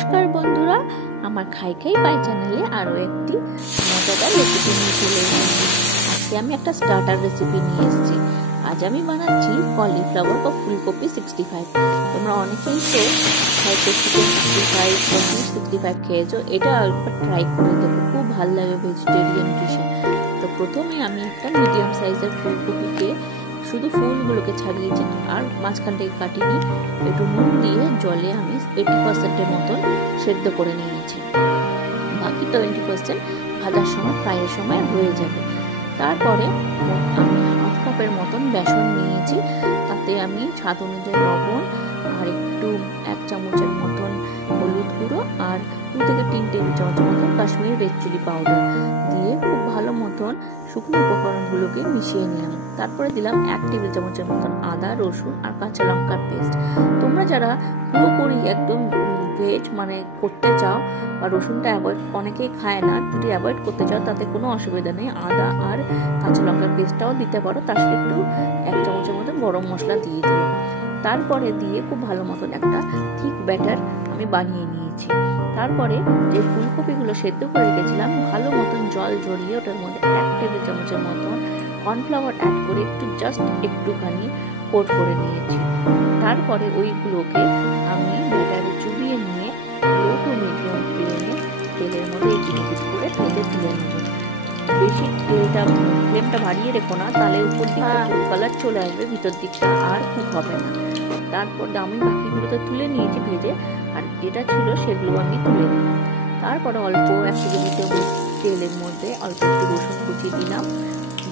নমস্কার বন্ধুরা, আমার খাই খাই বাই চ্যানেলে আরও একটি মজাদার রেসিপি নিয়ে চলে এসেছি। আজকে আমি একটা স্টার্টার রেসিপি নিয়ে এসেছি। আজ আমি বানাচ্ছি কলিফ্লাওয়ার বা ফুলকপি 65। তোমরা অনেকেই তো হয়তো চিকেন 65 বা ফিশ 65 খেয়েছো, এটা একবার ট্রাই করে দেখো, খুব ভালো লাগে ভেজিটেরিয়ান ডিশে। তো প্রথমে আমি একটা মিডিয়াম সাইজের ফুলকপিকে শুধু ফুলগুলোকে ছাড়িয়েছি আর মাঝখান থেকে কাটিনি, একটু নুন দিয়ে জলে আমি 80% মতন সেদ্ধ করে নিয়েছি। বাকি 20% ভাজার সময় ফ্রাইয়ের সময় হয়ে যাবে। তারপরে আমি হাফ কাপের মতন বেসন নিয়েছি, তাতে আমি স্বাদ অনুযায়ী লবণ আর একটু 1 চামচের মতন হলুদ গুঁড়ো আর 2 থেকে 3 টেবিল চামচের মতন কাশ্মীরি রেড চিলি পাউডার দিয়ে খুব ভালো মতন শুকনো উপকরণগুলোকে মিশিয়ে নিলাম। তারপরে দিলাম 1 টেবিল চামচের মতন আদা, রসুন আর কাঁচা লঙ্কার পেস্ট। তোমরা যারা পুরোপুরি একদম ভেজ মানে করতে চাও বা রসুনটা অ্যাভয়েড, অনেকেই খায় না, যদি অ্যাভয়েড করতে চাও তাতে কোনো অসুবিধা নেই, আদা আর কাঁচা লঙ্কার পেস্টটাও দিতে পারো। তার সাথে একটু 1 চামচের মতন গরম মশলা দিয়ে দিও। তারপরে দিয়ে খুব ভালো মতন একটা থিক ব্যাটার আমি বানিয়ে নিয়েছি। তারপরে যে ফুলকপিগুলো সেদ্ধ করে রেখেছিলাম, ভালো মতন জল ঝরিয়ে ওটার মধ্যে 1 টেবিল চামচের মতন কর্নফ্লাওয়ার অ্যাড করে একটু জাস্ট একটুখানি কোট করে নিয়েছি। তারপরে ওইগুলোকে আমি ব্যাটারে চুবিয়ে নিয়ে লো টু মিডিয়াম ফ্লেমে তেলের মধ্যে একটু করে ভেজে তুলে নেব। বেশি ফ্লেমটা বাড়িয়ে রেখো না, তাহলে উপর দিকটা ফুড কালার চলে আসবে, ভিতর দিকটা আর কুক হবে না। তারপর আমি বাকিগুলো তো তুলে নিয়েছি ভেজে, আর যেটা ছিল সেগুলো আমি তুলে নিলাম। তারপরে অল্প 1 টেবিল চামচ তেলের মধ্যে অল্প একটু রসুন কুচি দিলাম।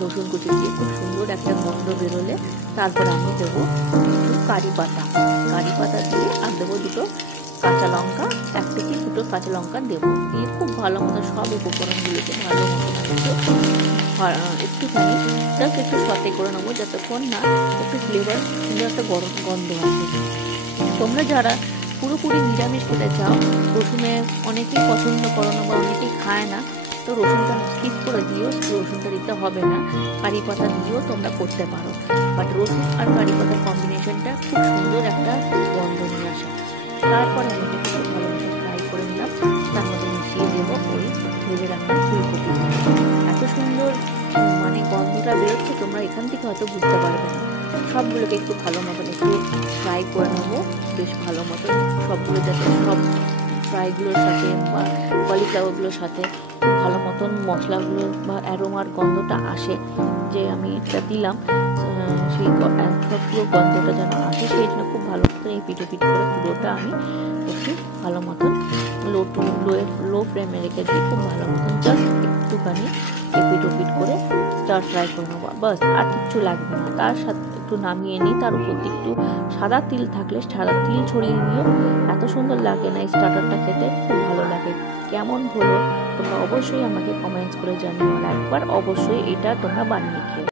রসুন কুচি দিয়ে খুব সুন্দর একটা গন্ধ বেরোলে তারপর আমি দেবো একটু কারি পাতা দিয়ে আর দেবো 2 কাঁচা লঙ্কা, 1 থেকে 2 কাঁচা লঙ্কা দেবো। দিয়ে খুব ভালো মতো সব উপকরণগুলোকে ভালো মতো একটুখানি জাস্ট একটু সতে করে নেবো, যতক্ষণ না একটু ফ্লেভার সুন্দর একটা গরম গন্ধ আসে। তোমরা যারা পুরোপুরি নিরামিষ খেতে চাও, রসুনে অনেকেই পছন্দ করো না বা অনেকেই খায় না, তো রসুনটা স্কিপ করে দিও, রসুনটা দিতে হবে না, কারি পাতা দিয়েও তোমরা করতে পারো। বাট রসুন আর কারি পাতার কম্বিনেশনটা খুব সুন্দর একটা গন্ধ নিয়ে আসে। তারপরে আমি এটাকে খুব ভালো মতো ফ্রাই করে নিলাম। তার মধ্যে মিশিয়ে দেবো ওই ভেজে রাখা ফুলকপি। এত সুন্দর মানে গন্ধটা বেরোচ্ছে, তোমরা এখান থেকে হয়তো বুঝতে পারবে না। সবগুলোকে একটু ভালো মতন একটু ফ্রাই করে নেবো, বেশ ভালো মতন সবগুলো, যাতে সব ফ্রাইগুলোর সাথে বা কলিফ্লাওয়ারগুলোর সাথে খুব ভালো মতন মশলাগুলোর বা অ্যারোমার গন্ধটা আসে, যে আমি এটা দিলাম সেই সবগুলো গন্ধটা যেন আসে, সেই জন্য খুব ভালো মতন এই পিঠ করে পুরোটা আমি একটু ভালো মতন লো ফ্লেমে রেখে দিয়ে খুব ভালো মতন জাস্ট একটুখানি পিঠ করে স্টার ফ্রাই করে নেবো, বাস আর কিচ্ছু লাগবে না। তার সাথে একটু নামিয়ে নিই, তার উপর দিয়ে একটু সাদা তিল থাকলে সাদা তিল ছড়িয়ে নিও। এত সুন্দর লাগে না এই স্টার্টারটা খেতে, খুব ভালো লাগে। কেমন হলো তোমরা অবশ্যই আমাকে কমেন্টস করে জানিও, আর একবার অবশ্যই এটা তোমরা বানিয়ে খেও।